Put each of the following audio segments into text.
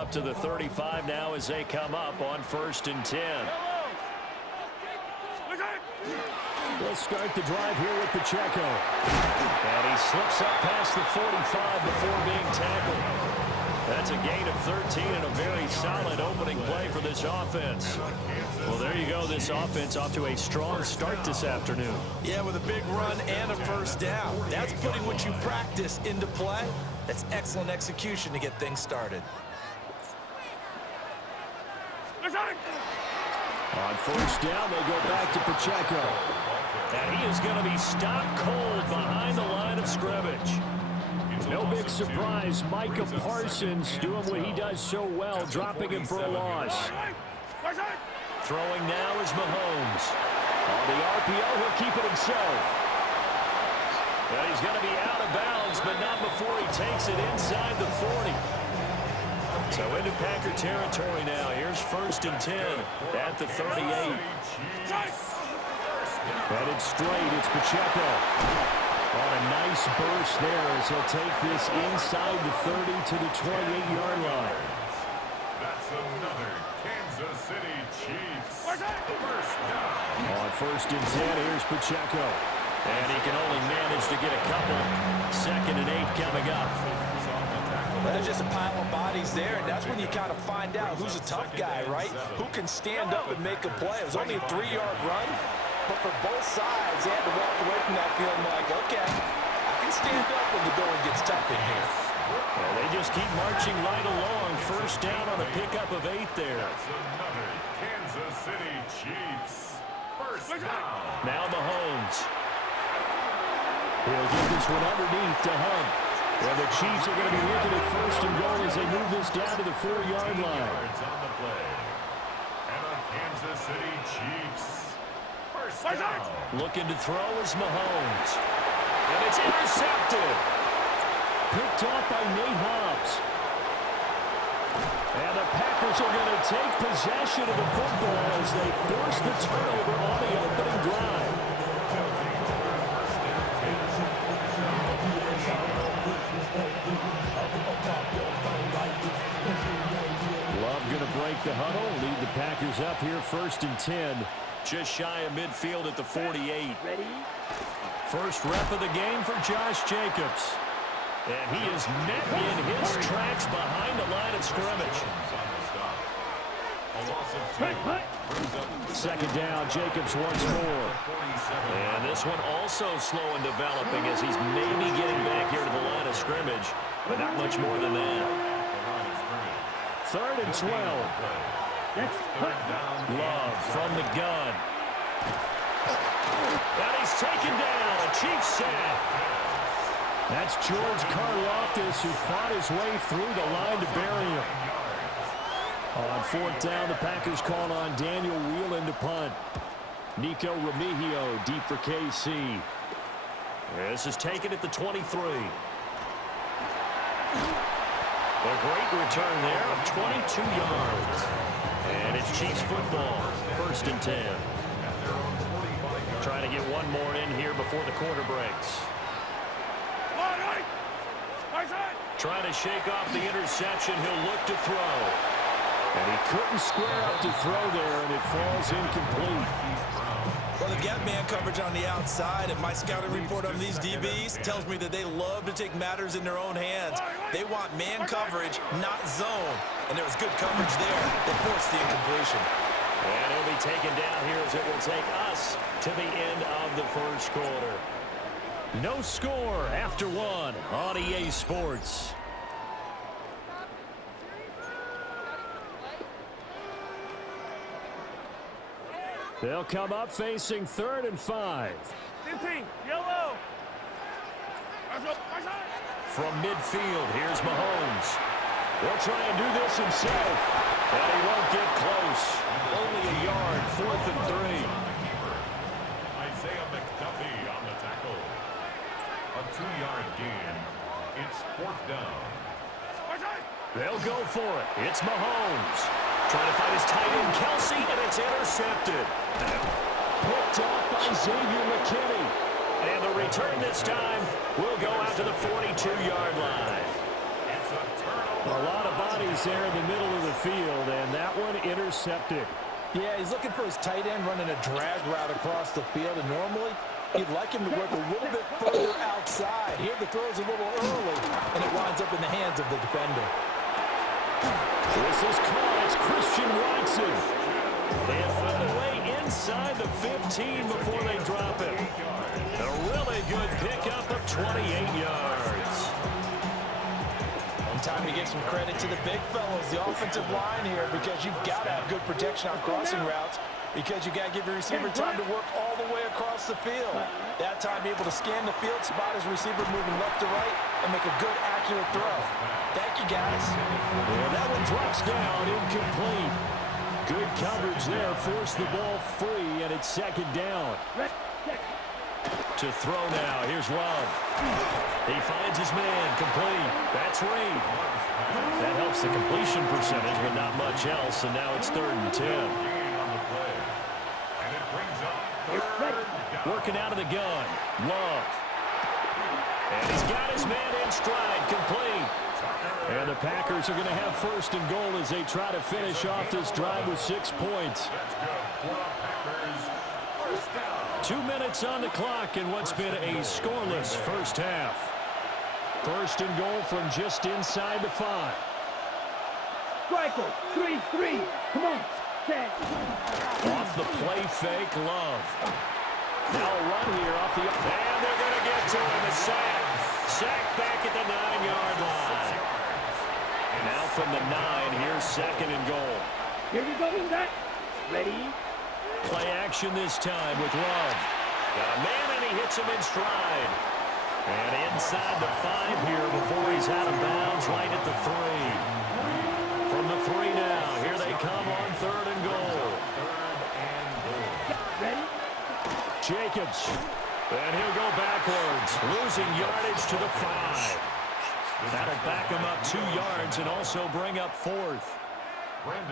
up to the 35 now as they come up on 1st and 10. They'll start the drive here with Pacheco. And he slips up past the 45 before being tackled. That's a gain of 13 and a very solid opening play for this offense. Well, there you go. This offense off to a strong start this afternoon. Yeah, with a big run and a first down. That's putting what you practice into play. That's excellent execution to get things started. On first down, they go back to Pacheco. And he is going to be stopped cold behind the line of scrimmage. No big surprise, Micah Parsons doing what he does so well, dropping him for a loss. Throwing now is Mahomes. On the RPO, he'll keep it himself. And he's going to be out of bounds, but not before he takes it inside the 40. So into Packer territory now. Here's 1st and 10 at the 38. Headed straight, it's Pacheco. On a nice burst there as he'll take this inside the 30 to the 28-yard line. That's another Kansas City Chiefs first down. On 1st and 10, here's Pacheco. And he can only manage to get a couple. 2nd and 8 coming up. Well, there's just a pile of bodies there, and that's when you kind of find out who's a tough guy, right? Who can stand up and make a play. It was only a 3-yard run. But for both sides, they had to walk away from that feeling like, okay, I can stand up when the going gets tough in here. Well, they just keep marching right along. First down on a pickup of 8 there. That's another Kansas City Chiefs first down. Now Mahomes. He'll get this one underneath to Hunt. And the Chiefs are going to be looking at 1st and goal as they move this down to the 4-yard line. On the play. And a Kansas City Chiefs. Looking to throw is Mahomes. And it's intercepted. Picked off by Nate Hobbs. And the Packers are going to take possession of the football as they force the turnover on the opening drive. Love going to break the huddle, lead the Packers up here 1st and 10. Just shy of midfield at the 48. Ready? First rep of the game for Josh Jacobs. And he is met in his tracks behind the line of scrimmage. 2nd down, Jacobs once more. And this one also slow in developing as he's maybe getting back here to the line of scrimmage, but not much more than that. 3rd and 12. Love from the gun. And he's taken down. A Chiefs sack. That's George Karlaftis who fought his way through the line to bury him. On 4th down, the Packers call on Daniel Whelan to punt. Nico Remigio deep for KC. This is taken at the 23. A great return there of 22 yards. And it's Chiefs football, 1st and 10. Trying to get one more in here before the quarter breaks. Trying to shake off the interception, he'll look to throw. And he couldn't square up to throw there, and it falls incomplete. Well, they've got man coverage on the outside, and my scouting report on these DBs tells me that they love to take matters in their own hands. They want man coverage, not zone. And there was good coverage there that forced the incompletion. And he'll be taken down here as it will take us to the end of the first quarter. No score after 1 on EA Sports. They'll come up facing 3rd and 5. Yellow. From midfield, here's Mahomes. He'll try and do this himself. And he won't get close. Only a yard, 4th and 3. Isaiah McDuffie on the tackle. A 2-yard gain. It's 4th down. They'll go for it. It's Mahomes. Trying to find his tight end, Kelsey, and it's intercepted. Picked off by Xavier McKinney. And the return this time will go out to the 42-yard line. It's a turnover. A lot of bodies there in the middle of the field, and that one intercepted. Yeah, he's looking for his tight end running a drag route across the field, and normally he'd like him to work a little bit further outside. Here the throw's a little early, and it winds up in the hands of the defender. This is caught. It's Christian Watson. And all the way inside the 15 before they drop it. A really good pickup of 28 yards. Time to give some credit to the big fellows, the offensive line here, because you've got to have good protection on crossing routes, because you got to give your receiver time to work all the way across the field. That time able to scan the field, spot his receiver moving left to right, and make a good, accurate throw. Thank you, guys. And that one drops down, incomplete. Good coverage there, forced the ball free, and it's second down. To throw now, here's Love. He finds his man, complete. That's Reed. That helps the completion percentage, but not much else, and now it's 3rd and 10. Working out of the gun, Love. And he's got his man in stride, complete. And the Packers are going to have 1st and goal as they try to finish off this drive with 6 points. 2 minutes on the clock in what's been a scoreless first half. 1st and goal from just inside the 5. Striker, 3-3. Come on. Set. Off the play fake, Love. Now a run here off the... And they're going to get to him. A sack. Sack back at the 9-yard line. Now from the 9, here's 2nd and goal. Here we go, set. Ready? Play action this time with Love. Got a man, and he hits him in stride. And inside the 5 here before he's out of bounds, right at the 3. From the 3 now, here they come on 3rd and goal. Ready? Jacobs. And he'll go backwards, losing yardage to the 5. That'll back him up 2 yards and also bring up 4th.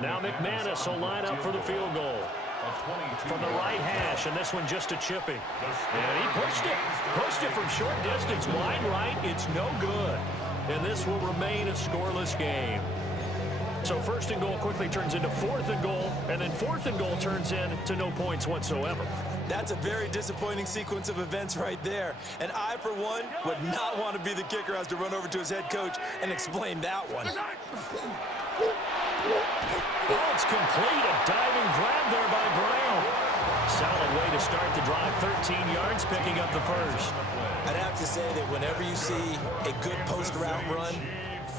Now McManus will line up for the field goal. From the right hash, and this one just a chipping. And he pushed it from short distance, wide right. It's no good. And this will remain a scoreless game. So 1st and goal quickly turns into 4th and goal, and then 4th and goal turns into no points whatsoever. That's a very disappointing sequence of events right there. And I, for one, would not want to be the kicker who has to run over to his head coach and explain that one. Oh, it's complete. A diving grab there by Brown. Solid way to start the drive. 13 yards, picking up the 1st. I'd have to say that whenever you see a good post route run,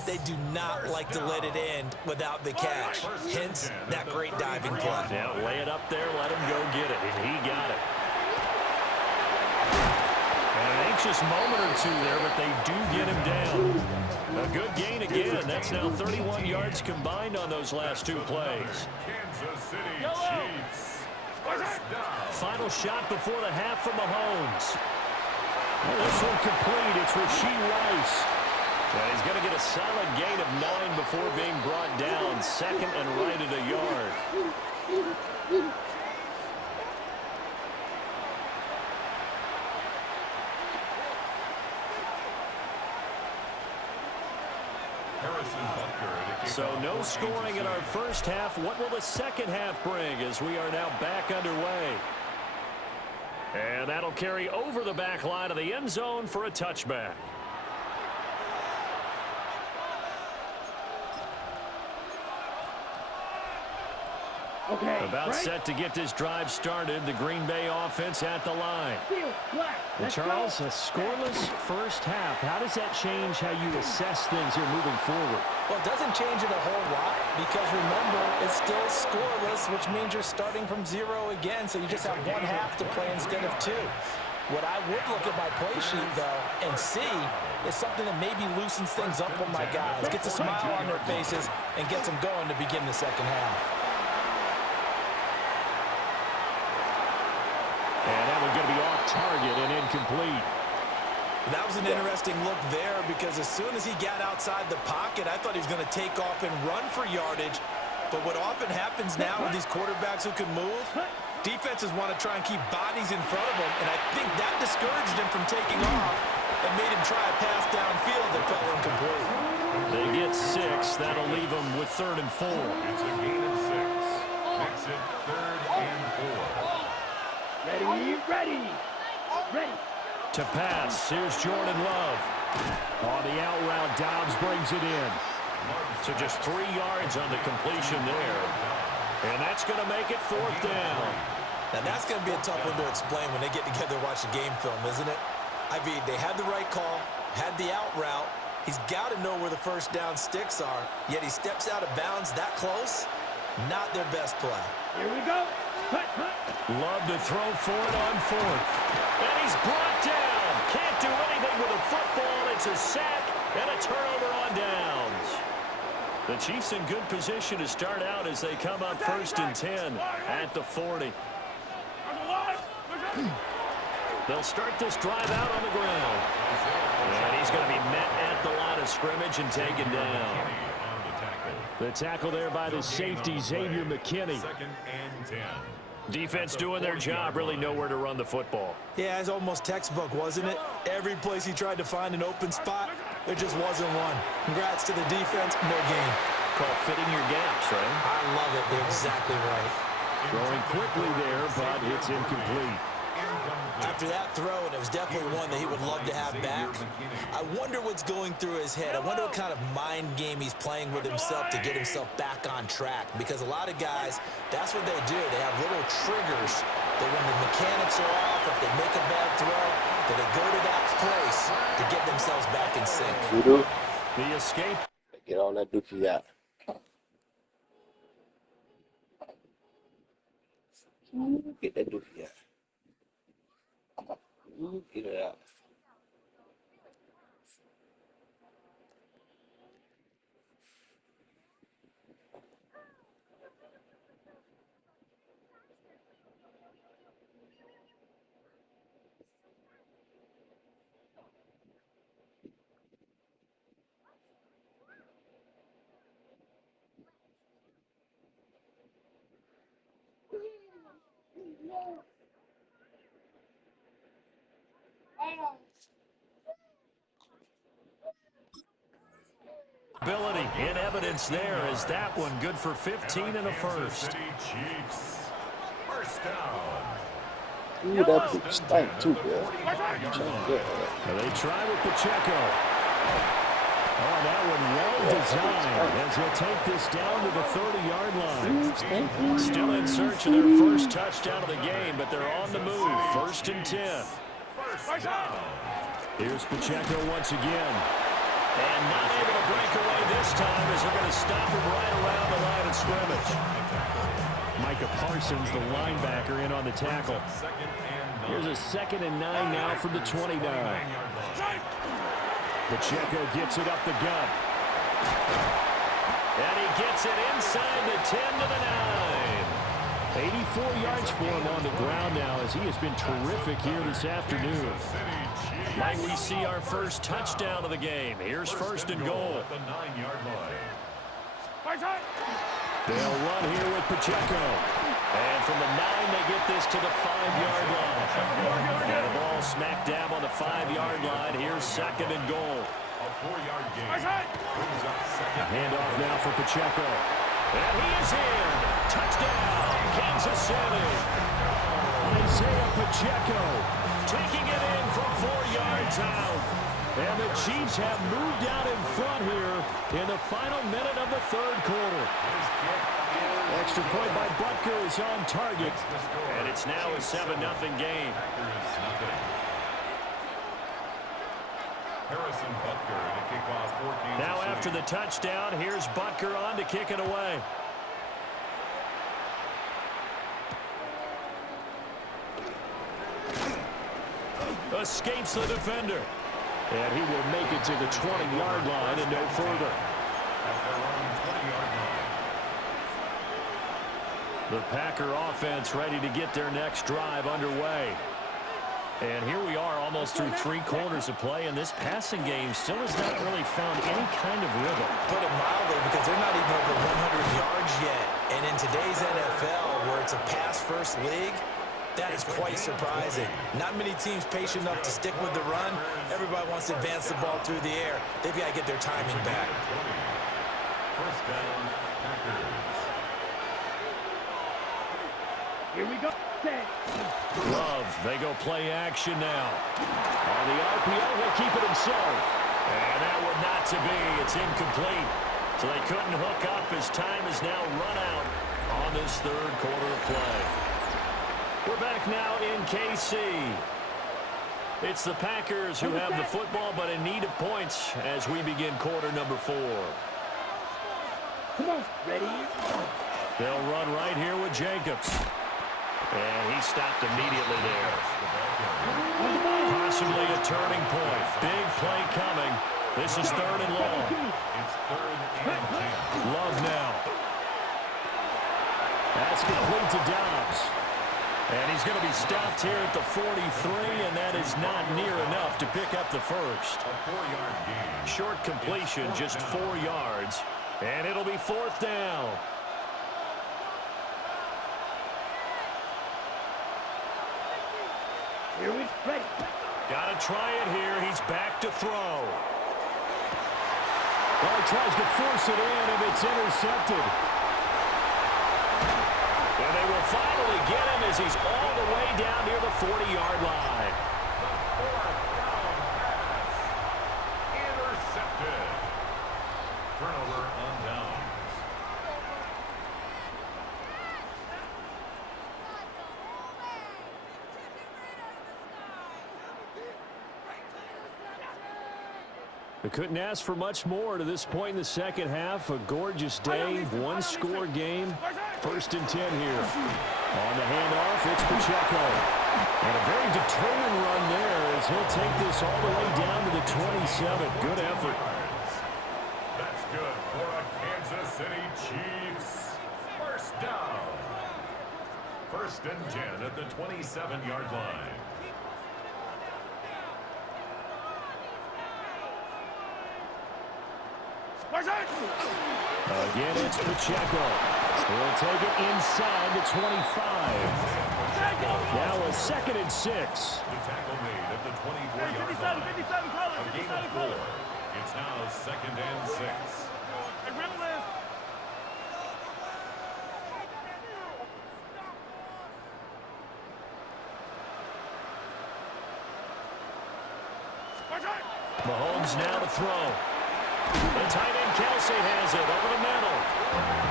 they do not like to let it end without the catch. Hence, that great diving play. Yeah, lay it up there, let him go get it, and he got it. And an anxious moment or two there, but they do get him down. A good gain again. That's now 31 yards combined on those last 2 plays. Kansas City Chiefs. First down. Final shot before the half from Mahomes. Well, this one complete. It's Rashee Rice. And he's going to get a solid gain of 9 before being brought down. 2nd and right at a yard. So no scoring in our first half. What will the second half bring as we are now back underway? And that'll carry over the back line of the end zone for a touchback. Okay. About set to get this drive started. The Green Bay offense at the line. And Charles, a scoreless first half. How does that change how you assess things here moving forward? Well, it doesn't change it a whole lot because, remember, it's still scoreless, which means you're starting from 0 again, so you just have 1 half to play instead of 2. What I would look at my play sheet, though, and see is something that maybe loosens things up for my guys, gets a smile on their faces, and gets them going to begin the second half. And that one's going to be off target and incomplete. That was an interesting look there because as soon as he got outside the pocket, I thought he was going to take off and run for yardage. But what often happens now with these quarterbacks who can move, defenses want to try and keep bodies in front of them, and I think that discouraged him from taking off and made him try a pass downfield that fell incomplete. They get 6. That'll leave them with 3rd and 4. It's a gain of 6. Makes it 3rd and 4. Ready. To pass, here's Jordan Love. On the out route, Dobbs brings it in. So just 3 yards on the completion there. And that's going to make it 4th down. Now that's going to be a tough one to explain when they get together and watch the game film, isn't it? I mean, they had the right call, had the out route. He's got to know where the first down sticks are, yet he steps out of bounds that close. Not their best play. Here we go. Cut. Love to throw for it on 4th. And he's brought down. Can't do anything with a football. It's a sack and a turnover on downs. The Chiefs in good position to start out as they come up 1st and 10 at the 40. They'll start this drive out on the ground. And he's going to be met at the line of scrimmage and taken down. The tackle there by the safety, Xavier McKinney. 2nd and 10. Defense doing their job, really nowhere to run the football. Yeah, it's almost textbook, wasn't it? Every place he tried to find an open spot, there just wasn't one. Congrats to the defense, no gain. Called fitting your gaps, right? I love it. They're exactly right. Throwing quickly there, but it's incomplete. After that throw, and it was definitely one that he would love to have back, I wonder what's going through his head. I wonder what kind of mind game he's playing with himself to get himself back on track. Because a lot of guys, that's what they do. They have little triggers that when the mechanics are off, if they make a bad throw, that they go to that place to get themselves back in sync. The escape. Get all that dookie out. Get that dookie out. Get it out. Ability in evidence there is that one good for 15 and a Kansas 1st. City Chiefs. 1st down. Ooh, that boot stank too, girl. They try with Pacheco. Oh, that one well designed as he'll take this down to the 30-yard line. Still in search of their first touchdown of the game, but they're on the move. 1st and 10. 1st down. Here's Pacheco once again. And not able to break away this time as they're going to stop him right around the line of scrimmage. Micah Parsons, the linebacker, in on the tackle. Here's a 2nd and 9 now from the 29. Pacheco gets it up the gut. And he gets it inside the 10 to the 9. 84 yards for him on the ground now as he has been terrific here this afternoon. Might we see our first touchdown of the game? Here's 1st and goal. At the 9-yard line. They'll run here with Pacheco. And from the 9, they get this to the 5-yard line. And the ball smack dab on the 5-yard line. Here's 2nd and goal. A 4-yard gain. Brings up 2nd. Handoff now for Pacheco. And he is in. Touchdown, Kansas City. Isaiah Pacheco taking it in from 4 yards out. And the Chiefs have moved out in front here in the final minute of the 3rd quarter. Extra point by Butker is on target. And it's now a 7-0 game. Harrison Butker in a kickoff for Kansas Now City. after the touchdown, here's Butker on to kick it away. Escapes the defender. And he will make it to the 20-yard line and no further. At their own 20-yard line. The Packer offense ready to get their next drive underway. And here we are almost through 3 quarters of play, and this passing game still has not really found any kind of rhythm. Put it mildly, because they're not even over 100 yards yet. And in today's NFL, where it's a pass-first league, That is quite surprising. Not many teams patient enough to stick with the run. Everybody wants to advance the ball through the air. They've got to get their timing back. First down, Packers. Here we go. Set. Love, they go play action now. On the RPO, he'll keep it himself. And that would not to be. It's incomplete. So they couldn't hook up as time is now run out on this third quarter of play. We're back now in KC. It's the Packers who have the football but in need of points as we begin quarter number 4. Come on. Ready? They'll run right here with Jacobs. And he stopped immediately there. Possibly a turning point. Big play coming. This is third and long. It's third and 10. Love now. That's complete to Dobbs. And he's going to be stopped here at the 43, and that is not near enough to pick up the first. A 4-yard gain. Short completion, just 4 yards. And it'll be fourth down. Here we ready. Got to try it here. He's back to throw. Well, he tries to force it in, and it's intercepted. And they will finally get him as he's all the way down near the 40-yard line. Fourth down pass. Intercepted. Turnover on downs. They couldn't ask for much more to this point in the second half. A gorgeous day, one-score game. First and 10 here. On the handoff, it's Pacheco. And a very determined run there as he'll take this all the way down to the 27. Good effort. That's good for a Kansas City Chiefs. First down. First and 10 at the 27-yard line. Again, it's Pacheco. He'll take it inside the 25. Now a second and 6. The tackle made at the 24-yard line. A gain of 4. It's now second and 6. Mahomes now to throw. The tight end Kelsey has it over the middle.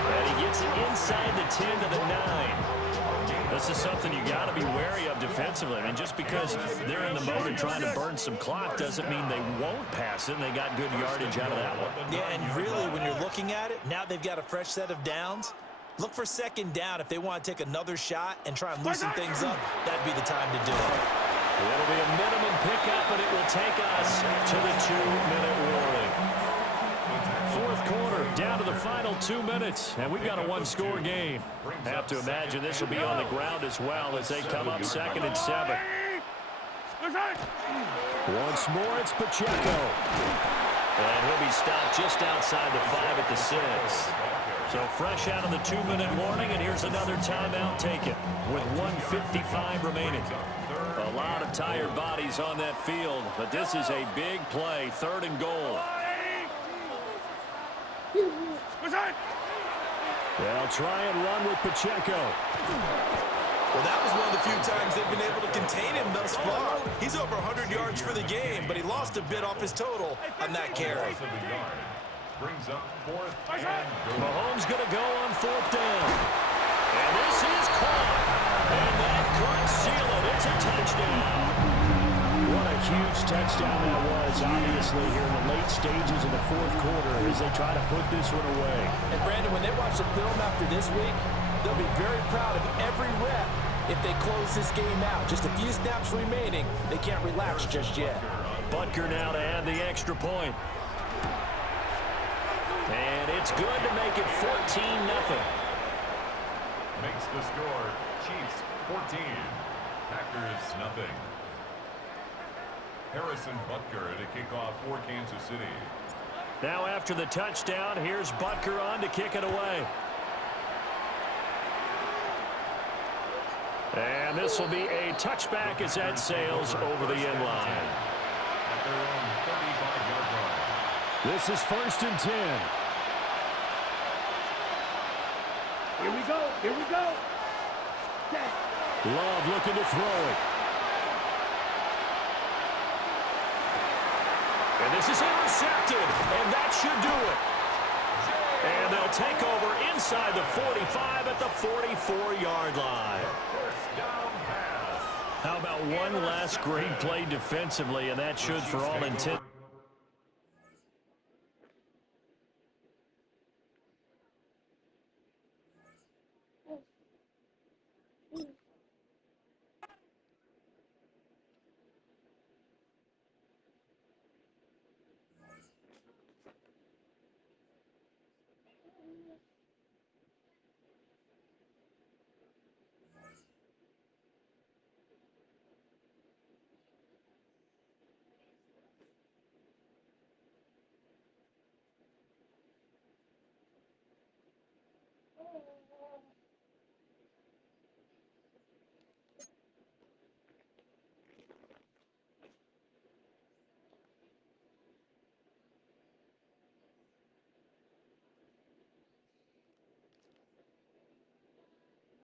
And he gets it inside the 10 to the 9. This is something you got to be wary of defensively. I mean, just because they're in the mode of trying to burn some clock doesn't mean they won't pass it. And they got good yardage out of that one. Yeah, and really, when you're looking at it, now they've got a fresh set of downs. Look for second down if they want to take another shot and try and loosen things up. That'd be the time to do it. It'll be a minimum pickup, but it will take us to the 2-minute warning. Fourth quarter, down to the final 2 minutes, and we've got a one-score game. Have to imagine this will be on the ground as well as they come up second and 7. Once more, it's Pacheco. And he'll be stopped just outside the 5 at the 6. So fresh out of the 2-minute warning, and here's another timeout taken with 1:55 remaining. A lot of tired bodies on that field, but this is a big play, third and goal. They'll try and run with Pacheco. Well, that was one of the few times they've been able to contain him thus far. He's over 100 yards for the game, but he lost a bit off his total on that carry. Brings up fourth and goal. Mahomes going to go on fourth down. And this is caught. And that could seal it. It's a touchdown. What a huge touchdown that was, obviously, here in the late stages of the fourth quarter as they try to put this one away. And, Brandon, when they watch the film after this week, they'll be very proud of every rep if they close this game out. Just a few snaps remaining. They can't relax just yet. Butker now to add the extra point. And it's good to make it 14-0. Makes the score Chiefs 14, Packers nothing. Harrison Butker to kick off for Kansas City. Now after the touchdown, here's Butker on to kick it away. And this will be a touchback as that sails over the end line. At their own 35-yard line. This is 1st and 10. Here we go. Here we go. Set. Love looking to throw it. And this is intercepted, and that should do it. And they'll take over inside the 45 at the 44-yard line. First down pass. How about one last great play defensively, and that should, for all intents.